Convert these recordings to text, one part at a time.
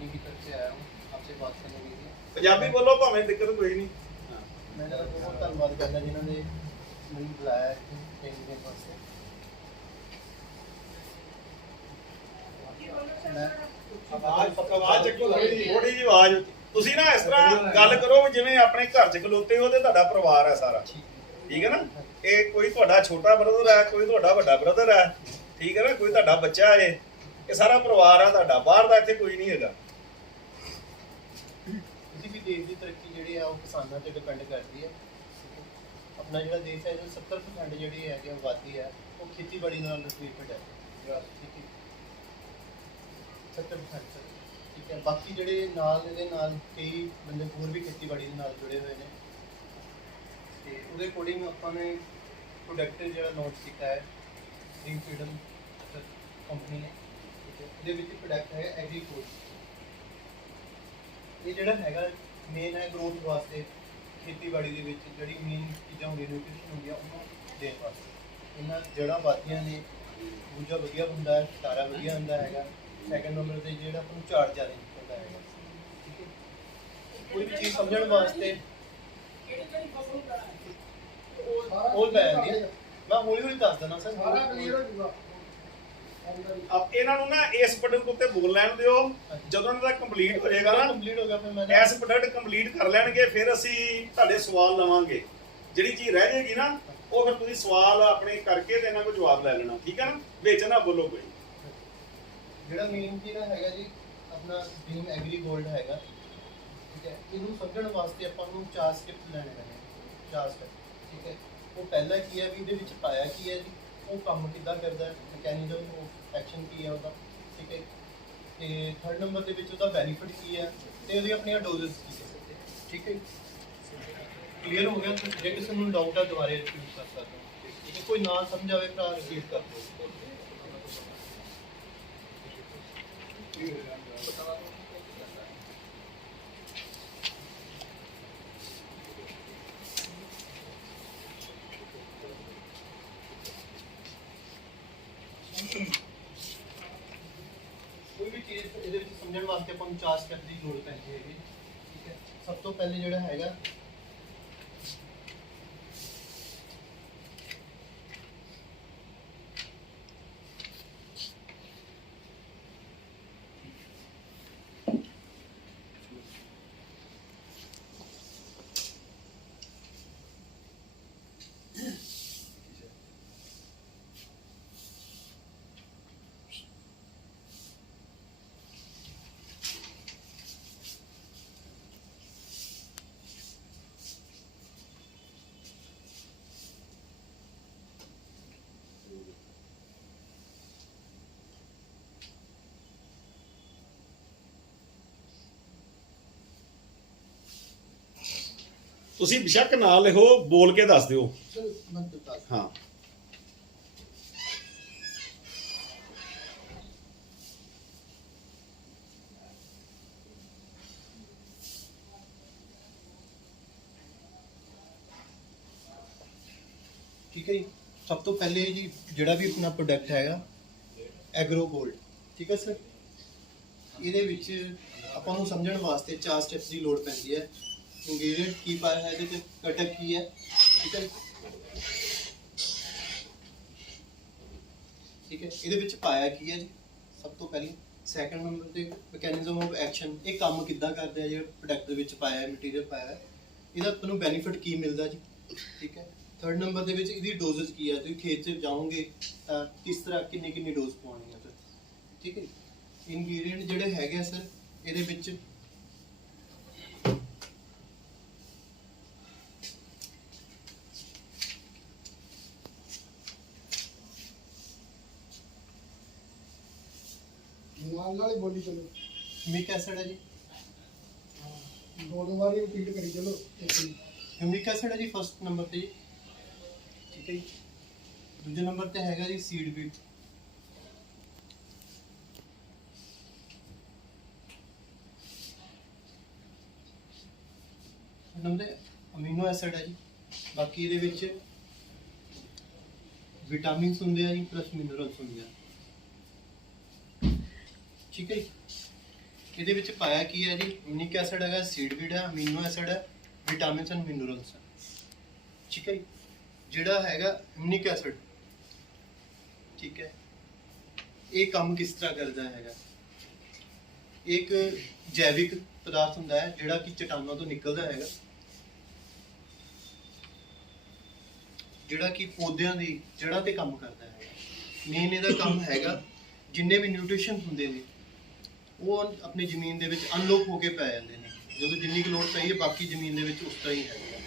दिल्ली की तरफ से आया हूँ आपसे बात करने के लिए। पंजाबी बोलो भावें दिक्कत कोई नहीं। मैं बहुत धन्यवाद करना जिन्होंने मैंने बुलाया ट्रेनिंग देने वास्ते। ਆਵਾਜ਼ ਚੱਕੋ ਥੋੜੀ ਜਿਹੀ ਆਵਾਜ਼। ਤੁਸੀਂ ਨਾ ਇਸ ਤਰ੍ਹਾਂ ਗੱਲ ਕਰੋ ਜਿਵੇਂ ਆਪਣੇ ਘਰ 'ਚ ਖਲੋਤੇ ਹੋ ਤੇ ਤੁਹਾਡਾ ਪਰਿਵਾਰ ਹੈ ਸਾਰਾ, ਠੀਕ ਹੈ ਨਾ। ਇਹ ਕੋਈ ਤੁਹਾਡਾ ਛੋਟਾ ਬ੍ਰਦਰ ਹੈ, ਕੋਈ ਤੁਹਾਡਾ ਵੱਡਾ ਬ੍ਰਦਰ ਹੈ, ਠੀਕ ਹੈ ਨਾ, ਕੋਈ ਤੁਹਾਡਾ ਬੱਚਾ ਹੈ, ਇਹ ਸਾਰਾ ਪਰਿਵਾਰ ਹੈ ਤੁਹਾਡਾ, ਬਾਹਰ ਦਾ ਇੱਥੇ ਕੋਈ ਨਹੀਂ ਹੈਗਾ। किसी भी देश की तरक्की जी है किसानों पर डिपेंड करती है। अपना जो देश है 70% जी है आबादी है वो खेतीबाड़ी रिलेटेड है, ठीक है 70%। ठीक है, बाकी जोड़े नाल कई बंदे होर भी खेतीबाड़ी के नाल जुड़े हुए हैं। तो उसके अकॉर्डिंग अपने प्रोडक्ट जो लॉन्च किया है ग्रीन फ्रीडम कंपनी ने, ठीक है, ये प्रोडक्ट है एग्रीकोड। ये जोड़ा है मेन है ग्रोथ वास्ते खेतीबाड़ी के जी मेन चीज़ा होंगे न्यूट्रिशन होंगे उन्होंने देने वास्ते इन्ना जड़ा वादियाँ ने। दूजा वधिया होंदा है, चारा वधिया होंदा है। सैकेंड नंबर पर जो अपन झाड़ ज़्यादा निकलता है, ठीक है। कोई भी चीज़ समझने वास्ते होल पै जाती है। मैं हौली हौली दस देना सर। अब ਇਹਨਾਂ ਨੂੰ ਨਾ ਇਸ ਪ੍ਰੋਡਕਟ ਉੱਤੇ ਬੋਲ ਲੈਣ ਦਿਓ। ਜਦੋਂ ਇਹਨਾਂ ਦਾ ਕੰਪਲੀਟ ਹੋ ਜਾਏਗਾ ਨਾ, ਕੰਪਲੀਟ ਹੋ ਗਿਆ ਫਿਰ ਮੈਂ ਇਸ ਪ੍ਰੋਡਕਟ ਕੰਪਲੀਟ ਕਰ ਲੈਣਗੇ, ਫਿਰ ਅਸੀਂ ਤੁਹਾਡੇ ਸਵਾਲ ਲਵਾਂਗੇ। ਜਿਹੜੀ ਚੀਜ਼ ਰਹਿ ਜਾਏਗੀ ਨਾ ਉਹ ਫਿਰ ਤੁਸੀਂ ਸਵਾਲ ਆਪਣੇ ਕਰਕੇ ਤੇ ਇਹਨਾਂ ਕੋਲ ਜਵਾਬ ਲੈ ਲੈਣਾ, ਠੀਕ ਹੈ ਨਾ। ਵਿੱਚ ਨਾ ਬੋਲੋ ਕੋਈ। ਜਿਹੜਾ ਮੇਨ ਚੀਜ਼ ਹੈਗਾ ਜੀ ਆਪਣਾ ਡ੍ਰੀਮ ਐਗਰੀ ਗੋਲਡ ਹੈਗਾ, ਠੀਕ ਹੈ। ਇਹਨੂੰ ਸਮਝਣ ਵਾਸਤੇ ਆਪਾਂ ਨੂੰ 4 ਸਟੈਪ ਲੈਣੇ ਪੈਣੇ, 4 ਸਟੈਪ, ਠੀਕ ਹੈ। ਉਹ ਪਹਿਲਾ ਕੀ ਹੈ ਵੀ ਇਹਦੇ ਵਿੱਚ ਪਾਇਆ ਕੀ ਹੈ ਜੀ, ਉਹ ਕੰਮ ਕਿੱਦਾਂ ਕਰਦਾ ਹੈ, ਮੈਕੈਨਿਜ਼ਮ ਆਫ ਐਕਸ਼ਨ ਕੀ ਹੈ ਉਹਦਾ, ਠੀਕ ਹੈ। ਤੇ ਥਰਡ ਨੰਬਰ ਦੇ ਵਿੱਚ ਉਹਦਾ ਬੈਨੀਫਿਟ ਕੀ ਹੈ ਤੇ ਉਹਦੀ ਆਪਣੀਆਂ ਡੋਜ਼ਸ ਕੀ ਹੈ, ਠੀਕ ਹੈ। ਕਲੀਅਰ ਹੋ ਗਿਆ। ਜੇ ਕਿਸੇ ਨੂੰ ਡਾਊਟ ਹੈ ਦੁਬਾਰੇ ਰਿਪੀਟ ਕਰ ਸਕਦੇ ਹੋ, ਠੀਕ ਹੈ। ਕੋਈ ਨਾ ਸਮਝ ਆਵੇ ਤਾਂ ਰਿਪੀਟ ਕਰ ਦਿਓ। कोई भी चीज़ ये समझने वास्ते अपन 4 स्टेप की लोड़ पैंती है, ठीक है। सब तो पहले जोड़ा है ਤੁਸੀਂ ਬੇਸ਼ੱਕ ਨਾ ਲਿਖੋ, ਬੋਲ ਕੇ ਦੱਸ ਦਿਓ। ਹਾਂ ठीक है जी। सब तो पहले जी जोड़ा भी अपना प्रोडक्ट हैगा एग्रो गोल्ड, ठीक है सर। ये अपन को समझने वास्ते 4 स्टेप्स की लोड़ पैंती है। इंग्रीडिएंट की पाया है, घटक की है, ठीक है, ठीक है। ये पाया की है जी सब तो पहले। सैकेंड नंबर पर मैकेनिज्म ऑफ एक्शन, ये काम किद्दां करदा है जो प्रोडक्ट पाया है, मटीरियल पाया है, इसका आपको बेनीफिट की मिलता जी, ठीक है। थर्ड नंबर के इसकी डोजेज की है, तुम खेत से जाओगे तो किस तरह किन्नी डोज पानी है सर, ठीक है। इंग्रीडिएंट जोड़े है सर ये बोली चलो ह्यूमिक एसिड है जी, दो बार रिपीट करी चलो। ह्यूमिक एसिड है जी फर्स्ट नंबर पे जी, ठीक है जी। दूजे नंबर पे हैगा जी seed beet, number amino acid है जी। बाकी ये विटामिन होंगे जी प्लस मिनरल्स होंगे, ठीक है जी। ਇਹਦੇ ਵਿੱਚ ਪਾਇਆ ਕੀ ਹੈ ਜੀ, ਯੂਨਿਕ ਐਸਿਡ ਹੈਗਾ, ਸੀਡਵੀਡ ਹੈ, ਅਮੀਨੋ ਐਸਿਡ ਹੈ, ਵਿਟਾਮਿਨਸ ਐਂਡ ਮਿਨਰਲਸ ਹੈ। ਠੀਕ ਹੈ ਜੀ। ਜਿਹੜਾ ਹੈਗਾ ਯੂਨਿਕ ਐਸਿਡ, ਠੀਕ ਹੈ, ਇਹ ਕੰਮ ਕਿਸ ਤਰ੍ਹਾਂ ਕਰਦਾ ਹੈਗਾ, ਇੱਕ ਜੈਵਿਕ ਪਦਾਰਥ ਹੁੰਦਾ ਹੈ ਜਿਹੜਾ ਕਿ ਚਟਾਨਾਂ ਤੋਂ ਨਿਕਲਦਾ ਹੈਗਾ, ਜਿਹੜਾ ਕਿ ਪੌਦਿਆਂ ਦੀ ਜੜ੍ਹਾਂ ਤੇ ਕੰਮ ਕਰਦਾ ਹੈਗਾ। ਮੇਨ ਇਹਦਾ ਕੰਮ ਹੈਗਾ ਜਿੰਨੇ ਵੀ ਨਿਊਟ੍ਰੀਸ਼ਨ ਹੁੰਦੇ ਨੇ ਉਹ ਆਪਣੀ ਜ਼ਮੀਨ ਦੇ ਵਿੱਚ ਅਨਲੋਕ ਹੋ ਕੇ ਪੈ ਜਾਂਦੇ ਨੇ, ਜਦੋਂ ਜਿੰਨੀ ਕੁ ਲੋੜ ਪਈ ਹੈ ਬਾਕੀ ਜ਼ਮੀਨ ਦੇ ਵਿੱਚ ਉਸ ਤਰ੍ਹਾਂ ਹੀ ਹੈਗਾ।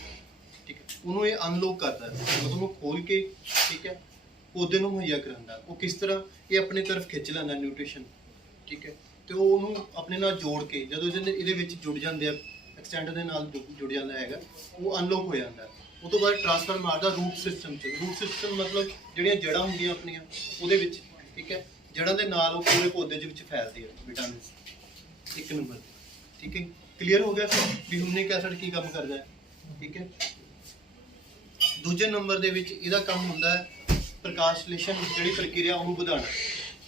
ਠੀਕ ਹੈ, ਉਹਨੂੰ ਇਹ ਅਨਲੋਕ ਕਰਦਾ ਹੈ, ਮਤਲਬ ਉਹਨੂੰ ਖੋਲ ਕੇ, ਠੀਕ ਹੈ, ਪੌਦੇ ਨੂੰ ਮੁਹੱਈਆ ਕਰਾਉਂਦਾ। ਉਹ ਕਿਸ ਤਰ੍ਹਾਂ, ਇਹ ਆਪਣੇ ਤਰਫ ਖਿੱਚ ਲੈਂਦਾ ਨਿਊਟ੍ਰੀਸ਼ਨ, ਠੀਕ ਹੈ, ਤੇ ਉਹ ਉਹਨੂੰ ਆਪਣੇ ਨਾਲ ਜੋੜ ਕੇ ਜਦੋਂ ਇਹਦੇ ਵਿੱਚ ਜੁੜ ਜਾਂਦੇ ਆ, ਐਕਸਟੈਂਡ ਦੇ ਨਾਲ ਜੁੜ ਜਾਂਦਾ ਹੈਗਾ, ਉਹ ਅਨਲੋਕ ਹੋ ਜਾਂਦਾ। ਉਹ ਤੋਂ ਬਾਅਦ ਟ੍ਰਾਂਸਫਰ ਮਾਰਦਾ ਰੂਟ ਸਿਸਟਮ 'ਚ। ਰੂਟ ਸਿਸਟਮ ਮਤਲਬ ਜਿਹੜੀਆਂ ਜੜ੍ਹਾਂ ਹੁੰਦੀਆਂ ਆਪਣੀਆਂ ਉਹਦੇ ਵਿੱਚ, ਠੀਕ ਹੈ, ਜੜ੍ਹਾਂ ਦੇ ਨਾਲ ਉਹ ਪੂਰੇ ਪੌਦੇ ਦੇ ਵਿੱਚ ਫੈਲਦੀ ਹੈ ਵਿਟਾਮਿਨ। ਇੱਕ ਨੰਬਰ, ਠੀਕ ਹੈ, ਕਲੀਅਰ ਹੋ ਗਿਆ ਵੀ ਹਿਊਮਿਕ ਐਸਿਡ ਕੀ ਕੰਮ ਕਰਦਾ ਹੈ। ਠੀਕ ਹੈ। ਦੂਜੇ ਨੰਬਰ ਦੇ ਵਿੱਚ ਇਹਦਾ ਕੰਮ ਹੁੰਦਾ ਹੈ ਪ੍ਰਕਾਸ਼ਲੇਸ਼ਨ, ਜਿਹੜੀ ਪ੍ਰਕਿਰਿਆ ਉਹਨੂੰ ਵਧਾਉਣਾ।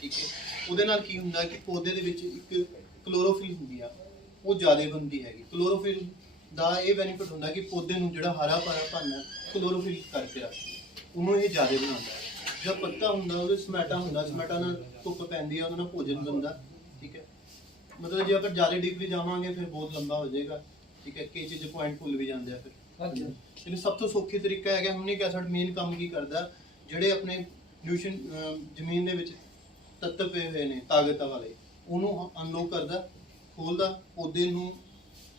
ਠੀਕ ਹੈ, ਉਹਦੇ ਨਾਲ ਕੀ ਹੁੰਦਾ ਕਿ ਪੌਦੇ ਦੇ ਵਿੱਚ ਇੱਕ ਕਲੋਰੋਫਿਲ ਹੁੰਦੀ ਆ, ਉਹ ਜ਼ਿਆਦਾ ਬਣਦੀ ਹੈਗੀ। ਕਲੋਰੋਫਿਲ ਦਾ ਇਹ ਬੈਨੀਫਿਟ ਹੁੰਦਾ ਕਿ ਪੌਦੇ ਨੂੰ ਜਿਹੜਾ ਹਰਾ ਭਰਾ ਭਾਨਾ ਕਲੋਰੋਫਿਲ ਕਰਕੇ ਰੱਖਦਾ, ਉਹਨੂੰ ਇਹ ਜ਼ਿਆਦਾ ਬਣਾਉਂਦਾ ਹੈ। ਜਿਹੜਾ ਪੱਤਾ ਹੁੰਦਾ ਉਹਦੇ ਸਮੈਟਾ ਹੁੰਦਾ, ਸਮੈਟਾ ਨਾਲ ਧੁੱਪ ਪੈਂਦੀ ਆ, ਉਹਦੇ ਨਾਲ ਭੋਜਨ ਬਣਦਾ। ਠੀਕ ਹੈ, ਮਤਲਬ ਜੇ ਆਪਾਂ ਜ਼ਿਆਦਾ ਡੀਪਲੀ ਜਾਵਾਂਗੇ ਫਿਰ ਬਹੁਤ ਲੰਬਾ ਹੋ ਜਾਏਗਾ। ਠੀਕ ਹੈ, ਕਈ ਚੀਜ਼ ਪੁਆਇੰਟ ਭੁੱਲ ਵੀ ਜਾਂਦੇ ਆ ਫਿਰ। ਇਹਨੂੰ ਸਭ ਤੋਂ ਸੌਖੀ ਤਰੀਕਾ ਹੈਗਾ ਹਿਊਮਿਕ ਐਸਿਡ। ਮੇਨ ਕੰਮ ਕੀ ਕਰਦਾ, ਜਿਹੜੇ ਆਪਣੇ ਨਿਊਟ੍ਰੀਸ਼ਨ ਜ਼ਮੀਨ ਦੇ ਵਿੱਚ ਤੱਤ ਪਏ ਹੋਏ ਨੇ ਤਾਕਤ ਵਾਲੇ, ਉਹਨੂੰ ਅਨਲੋਕ ਕਰਦਾ, ਖੋਲਦਾ, ਪੌਦੇ ਨੂੰ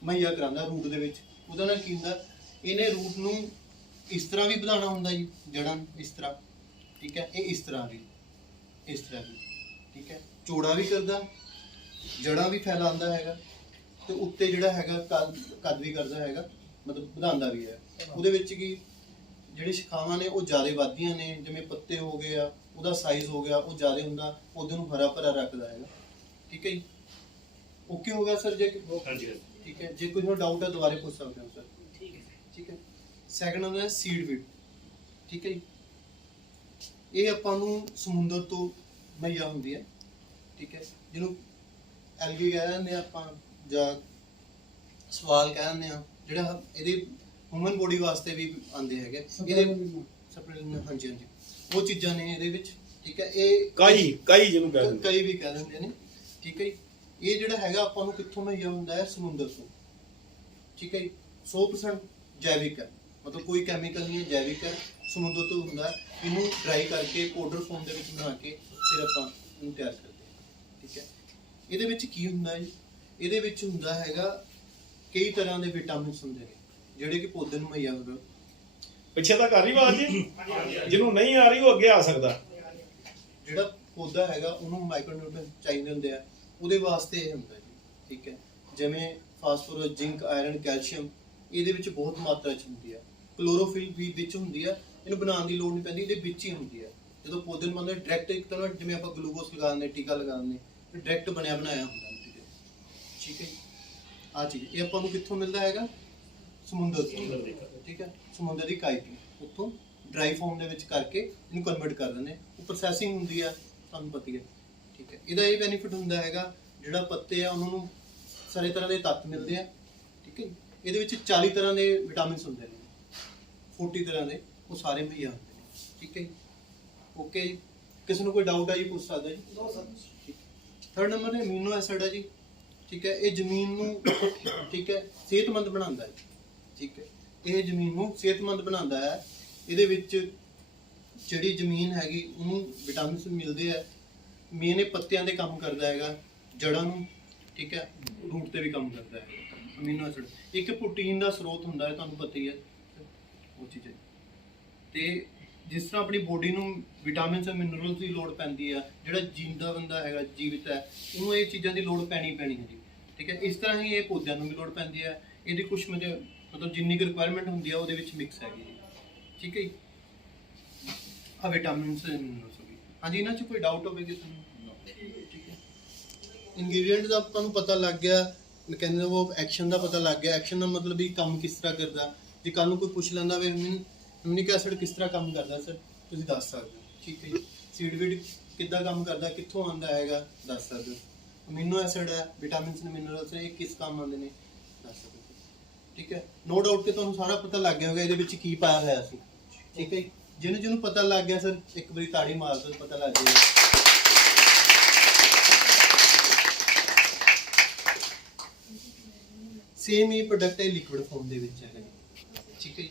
ਮੁਹੱਈਆ ਕਰਾਉਂਦਾ ਰੂਟ ਦੇ ਵਿੱਚ। ਉਹਦੇ ਨਾਲ ਕੀ ਹੁੰਦਾ, ਇਹਨੇ ਰੂਟ ਨੂੰ ਇਸ ਤਰ੍ਹਾਂ ਵੀ ਵਧਾਉਣਾ ਹੁੰਦਾ ਜੀ, ਜੜ੍ਹਾਂ ਇਸ ਤਰ੍ਹਾਂ, ਠੀਕ ਹੈ, ਇਹ ਇਸ ਤਰ੍ਹਾਂ ਵੀ, ਇਸ ਤਰ੍ਹਾਂ ਵੀ, ਠੀਕ ਹੈ, ਚੌੜਾ ਵੀ ਕਰਦਾ, ਜੜ੍ਹਾਂ ਵੀ ਫੈਲਾਉਂਦਾ ਹੈਗਾ, ਤੇ ਉੱਤੇ ਜਿਹੜਾ ਹੈਗਾ ਕੱਦ ਵੀ ਕਰਦਾ ਹੈਗਾ, ਮਤਲਬ ਵਧਾਉਂਦਾ ਵੀ ਹੈ। ਉਹਦੇ ਵਿੱਚ ਕੀ ਜਿਹੜੀ ਸ਼ਾਖਾਵਾਂ ਨੇ ਉਹ ਜ਼ਿਆਦਾ ਵੱਧਦੀਆਂ ਨੇ, ਜਿਵੇਂ ਪੱਤੇ ਹੋ ਗਏ ਆ, ਉਹਦਾ ਸਾਈਜ਼ ਹੋ ਗਿਆ ਉਹ ਜ਼ਿਆਦਾ ਹੁੰਦਾ, ਪੌਦੇ ਨੂੰ ਹਰਾ ਭਰਾ ਰੱਖਦਾ ਹੈਗਾ। ਠੀਕ ਹੈ ਜੀ, ਓਕੇ ਹੋ ਗਿਆ ਸਰ? ਜੇ ਠੀਕ ਹੈ, ਜੇ ਕੋਈ ਹੋਰ ਡਾਊਟ ਹੈ ਦੁਬਾਰੇ ਪੁੱਛ ਸਕਦੇ ਹੋ ਸਰ। ਠੀਕ ਹੈ। ਸੈਕੰਡ ਹੁੰਦਾ ਸੀਡਵੀਡ। ਠੀਕ ਹੈ ਜੀ, ਇਹ ਆਪਾਂ ਨੂੰ ਸਮੁੰਦਰ ਤੋਂ ਮੁਹੱਈਆ ਹੁੰਦੀ ਹੈ। ਠੀਕ ਹੈ, ਜਿਹਨੂੰ ਐਲਗੀ ਕਹਿ ਦਿੰਦੇ ਆ ਆਪਾਂ, ਜਾਂ ਸਵਾਲ ਕਹਿ ਦਿੰਦੇ ਆ, ਜਿਹੜਾ ਇਹਦੇ ਹਿਊਮਨ ਬੋਡੀ ਵਾਸਤੇ ਵੀ ਆਉਂਦੇ ਹੈਗੇ ਇਹਦੇ ਸਪਲੀਮੈਂਟ। ਹਾਂਜੀ ਹਾਂਜੀ, ਉਹ ਚੀਜ਼ਾਂ ਨੇ ਇਹਦੇ ਵਿੱਚ। ਠੀਕ ਹੈ, ਇਹ ਕਈ ਜਿਹਨੂੰ ਕਹਿੰਦੇ, ਕਈ ਵੀ ਕਹਿ ਦਿੰਦੇ ਨੇ। ਠੀਕ ਹੈ ਜੀ, ਇਹ ਜਿਹੜਾ ਹੈਗਾ ਆਪਾਂ ਨੂੰ ਕਿੱਥੋਂ ਮੁਹੱਈਆ ਹੁੰਦਾ ਹੈ, ਸਮੁੰਦਰ ਤੋਂ। ਠੀਕ ਹੈ ਜੀ, 100% ਜੈਵਿਕ ਹੈ, ਮਤਲਬ ਕੋਈ ਕੈਮੀਕਲ ਨਹੀਂ ਹੈ, ਜੈਵਿਕ ਹੈ, ਸਮੁੰਦਰ ਤੋਂ ਹੁੰਦਾ। ਇਹਨੂੰ ਡਰਾਈ ਕਰਕੇ ਪਾਊਡਰ ਫਾਰਮ ਦੇ ਵਿੱਚ ਬਣਾ ਕੇ ਫਿਰ ਆਪਾਂ ਇਹਨੂੰ ਤਿਆਰ ਕਰਦੇ ਹਾਂ। ਠੀਕ ਹੈ, ਇਹਦੇ ਵਿੱਚ ਕੀ ਹੁੰਦਾ ਜੀ, ਇਹਦੇ ਵਿੱਚ ਹੁੰਦਾ ਹੈਗਾ ਕਈ ਤਰ੍ਹਾਂ ਦੇ ਵਿਟਾਮਿਨਸ ਹੁੰਦੇ ਨੇ ਜਿਹੜੇ ਕਿ ਪੌਦੇ ਨੂੰ ਮੁਹੱਈਆ ਹੁੰਦੇ। ਪਿੱਛੇ ਤਾਂ ਕਰ ਰਹੀ ਆਵਾਜ਼ ਜੀ, ਜਿਹਨੂੰ ਨਹੀਂ ਆ ਰਹੀ ਉਹ ਅੱਗੇ ਆ ਸਕਦਾ। ਜਿਹੜਾ ਪੌਦਾ ਹੈਗਾ ਉਹਨੂੰ ਮਾਈਕਰੋਨਿਊਟ੍ਰੀਐਂਟ ਚਾਹੀਦੇ ਹੁੰਦੇ ਆ, ਉਹਦੇ ਵਾਸਤੇ ਇਹ ਹੁੰਦਾ ਜੀ। ਠੀਕ ਹੈ, ਜਿਵੇਂ ਫਾਸਫੋਰਸ, ਜ਼ਿੰਕ, ਆਇਰਨ, ਕੈਲਸ਼ੀਅਮ ਇਹਦੇ ਵਿੱਚ ਬਹੁਤ ਮਾਤਰਾ 'ਚ ਹੁੰਦੀ ਆ। ਕਲੋਰੋਫਿਲ ਵੀ ਵਿੱਚ ਹੁੰਦੀ ਆ, ਇਹਨੂੰ ਬਣਾਉਣ ਦੀ ਲੋੜ ਨਹੀਂ ਪੈਂਦੀ, ਇਹਦੇ ਵਿੱਚ ਹੀ ਹੁੰਦੀ ਆ। ਜਦੋਂ ਪੌਦੇ ਨੂੰ ਮੰਨਦੇ ਡਾਇਰੈਕਟ ਇੱਕ ਤਰ੍ਹਾਂ ਜਿਵੇਂ ਆਪਾਂ ਗਲੂਕੋਸ ਲਗਾਉਂਦੇ, ਟੀਕਾ ਲਗਾਉਂਦੇ, ਡਾਇਰੈਕਟ ਬਣਿਆ ਬਣਾਇਆ ਹੁੰਦਾ। ਠੀਕ ਹੈ, ਆਹ ਚੀਜ਼ ਇਹ ਆਪਾਂ ਨੂੰ ਕਿੱਥੋਂ ਮਿਲਦਾ ਹੈਗਾ, ਸਮੁੰਦਰ ਤੋਂ। ਠੀਕ ਹੈ, ਸਮੁੰਦਰ ਦੀ ਕਾਈ ਤੋਂ, ਉੱਥੋਂ ਡਰਾਈ ਫਾਰਮ ਦੇ ਵਿੱਚ ਕਰਕੇ ਇਹਨੂੰ ਕਨਵਰਟ ਕਰ ਦਿੰਦੇ। ਉਹ ਪ੍ਰੋਸੈਸਿੰਗ ਹੁੰਦੀ ਆ, ਤੁਹਾਨੂੰ ਪਤਾ ਹੀ ਹੈ। ਠੀਕ ਹੈ, ਇਹਦਾ ਇਹ ਬੈਨੀਫਿਟ ਹੁੰਦਾ ਹੈਗਾ, ਜਿਹੜਾ ਪੱਤੇ ਆ ਉਹਨਾਂ ਨੂੰ ਸਾਰੇ ਤਰ੍ਹਾਂ ਦੇ ਤੱਤ ਮਿਲਦੇ ਆ। ਠੀਕ ਹੈ, ਇਹਦੇ ਵਿੱਚ 40 ਤਰ੍ਹਾਂ ਦੇ ਵਿਟਾਮਿਨਸ ਹੁੰਦੇ ਨੇ, 40 ਤਰ੍ਹਾਂ ਦੇ, ਉਹ ਸਾਰੇ ਮੁਹੱਈਆ ਹੁੰਦੇ ਨੇ। ਠੀਕ ਹੈ ਜੀ, ਓਕੇ ਜੀ। ਕਿਸੇ ਨੂੰ ਕੋਈ ਡਾਊਟ ਹੈ ਜੀ, ਪੁੱਛ ਸਕਦਾ ਜੀ। ਥਰਡ ਨੰਬਰ ਤੇ ਅਮੀਨੋ ਐਸਿਡ ਹੈ ਜੀ। ਠੀਕ ਹੈ, ਇਹ ਜ਼ਮੀਨ ਨੂੰ, ਠੀਕ ਹੈ, ਸਿਹਤਮੰਦ ਬਣਾਉਂਦਾ ਹੈ। ਠੀਕ ਹੈ, ਇਹ ਜ਼ਮੀਨ ਨੂੰ ਸਿਹਤਮੰਦ ਬਣਾਉਂਦਾ ਹੈ। ਇਹਦੇ ਵਿੱਚ ਜਿਹੜੀ ਜ਼ਮੀਨ ਹੈਗੀ ਉਹਨੂੰ ਵਿਟਾਮਿਨਸ ਮਿਲਦੇ ਆ। ਮੇਨ ਇਹ ਪੱਤਿਆਂ ਦੇ ਕੰਮ ਕਰਦਾ ਹੈਗਾ, ਜੜ੍ਹਾਂ ਨੂੰ, ਠੀਕ ਹੈ, ਰੂਟ ਤੇ ਵੀ ਕੰਮ ਕਰਦਾ ਹੈ। ਅਮੀਨੋ ਐਸਿਡ ਇੱਕ ਪ੍ਰੋਟੀਨ ਦਾ ਸਰੋਤ ਹੁੰਦਾ ਹੈ, ਤੁਹਾਨੂੰ ਪਤਾ ਹੀ ਹੈ ਉਹ ਚੀਜ਼। ਤੇ ਜਿਸ ਤਰ੍ਹਾਂ ਆਪਣੀ ਬੋਡੀ ਨੂੰ ਵਿਟਾਮਿਨਸ ਅਤੇ ਮਿਨਰਲਸ ਦੀ ਲੋੜ ਪੈਂਦੀ ਆ, ਜਿਹੜਾ ਜੀਂਦਾ ਬੰਦਾ ਹੈਗਾ, ਜੀਵਿਤ ਹੈ, ਉਹਨੂੰ ਇਹ ਚੀਜ਼ਾਂ ਦੀ ਲੋੜ ਪੈਣੀ ਹੈ ਜੀ। ਠੀਕ ਹੈ, ਇਸ ਤਰ੍ਹਾਂ ਹੀ ਇਹ ਪੌਦਿਆਂ ਨੂੰ ਵੀ ਲੋੜ ਪੈਂਦੀ ਹੈ। ਇਹਦੀ ਕੁਛ ਮਤਲਬ ਜਿੰਨੀ ਕੁ ਰਿਕੁਆਇਰਮੈਂਟ ਹੁੰਦੀ ਆ ਉਹਦੇ ਵਿੱਚ ਮਿਕਸ ਹੈਗੀ ਜੀ। ਠੀਕ ਹੈ ਜੀ, ਆ ਵਿਟਾਮਿਨਸ ਅਤੇ ਮਿਨਰਲਸ ਹੋ ਗਈ। ਹਾਂਜੀ, ਇਹਨਾਂ 'ਚ ਕੋਈ ਡਾਊਟ ਹੋਵੇਗੀ ਤੁਹਾਨੂੰ? ਠੀਕ ਹੈ, ਇੰਗਰੀਡੀਐਂਟ ਦਾ ਆਪਾਂ ਨੂੰ ਪਤਾ ਲੱਗ ਗਿਆ, ਮੈਕੈਨਿਜ਼ਮ ਆਫ ਐਕਸ਼ਨ ਦਾ ਪਤਾ ਲੱਗ ਗਿਆ। ਐਕਸ਼ਨ ਦਾ ਮਤਲਬ ਵੀ ਕੰਮ ਕਿਸ ਤਰ੍ਹਾਂ ਕਰਦਾ। ਜੇ ਕੱਲ੍ਹ ਨੂੰ ਕੋਈ ਪੁੱਛ ਲੈਂਦਾ ਵੀ ਹਿਊਮਿਕ ਐਸਿਡ ਕਿਸ ਤਰ੍ਹਾਂ ਕੰਮ ਕਰਦਾ ਸਰ, ਤੁਸੀਂ ਦੱਸ ਸਕਦੇ ਹੋ। ਠੀਕ ਹੈ ਜੀ, ਸੀਡਵੀਡ ਕਿੱਦਾਂ ਕੰਮ ਕਰਦਾ, ਕਿੱਥੋਂ ਆਉਂਦਾ ਹੈਗਾ, ਦੱਸ ਸਕਦੇ ਹੋ। ਅਮੀਨੋ ਐਸਿਡ ਹੈ, ਵਿਟਾਮਿਨਸ ਨੇ, ਮਿਨਰਲਸ ਨੇ, ਇਹ ਕਿਸ ਕੰਮ ਆਉਂਦੇ ਨੇ ਦੱਸ ਸਕਦੇ ਹੋ। ਠੀਕ ਹੈ, ਨੋ ਡਾਊਟ ਕਿ ਤੁਹਾਨੂੰ ਸਾਰਾ ਪਤਾ ਲੱਗ ਗਿਆ ਹੋਗਾ ਇਹਦੇ ਵਿੱਚ ਕੀ ਪਾਇਆ ਹੋਇਆ ਸੀ। ਠੀਕ ਹੈ ਜੀ, ਜਿਹਨੂੰ ਪਤਾ ਲੱਗ ਗਿਆ ਸਰ ਇੱਕ ਵਾਰੀ ਤਾੜੀ ਮਾਰ ਦਿਓ, ਪਤਾ ਲੱਗ ਜਾਏਗਾ। ਸੇਮ ਹੀ ਪ੍ਰੋਡਕਟ ਹੈ ਲਿਕੁਇਡ ਫਾਰਮ ਦੇ ਵਿੱਚ ਹੈਗਾ ਜੀ। ਠੀਕ ਹੈ ਜੀ।